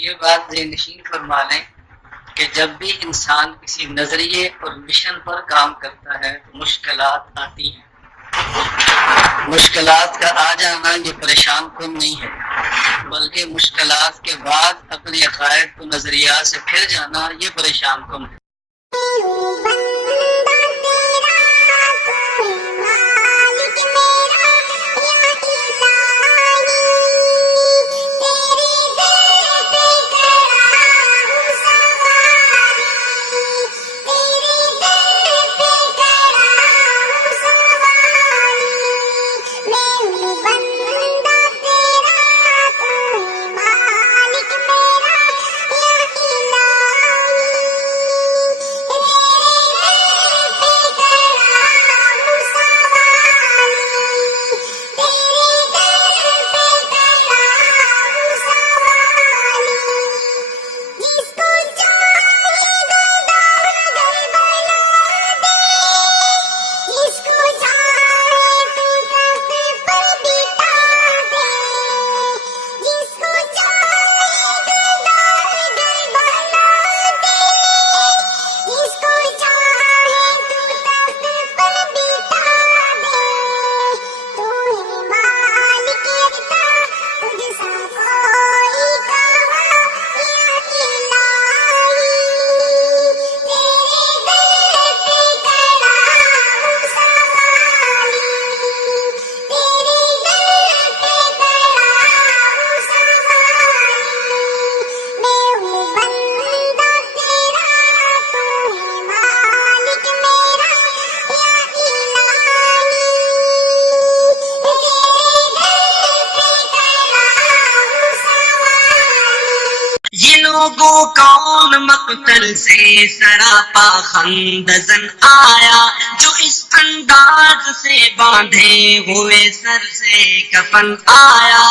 ये बात ज़हननशीन फरमा लें कि जब भी इंसान किसी नजरिए और मिशन पर काम करता है तो मुश्किलात आती हैं। मुश्किलात का आ जाना ये परेशान कुन नहीं है, बल्कि मुश्किलात के बाद अपने अकायद को नजरिया से फिर जाना ये परेशान कुन है। लोगों कौन मकतल से सरापा खंदजन आया, जो इस अंदाज से बांधे हुए सर से कफन आया।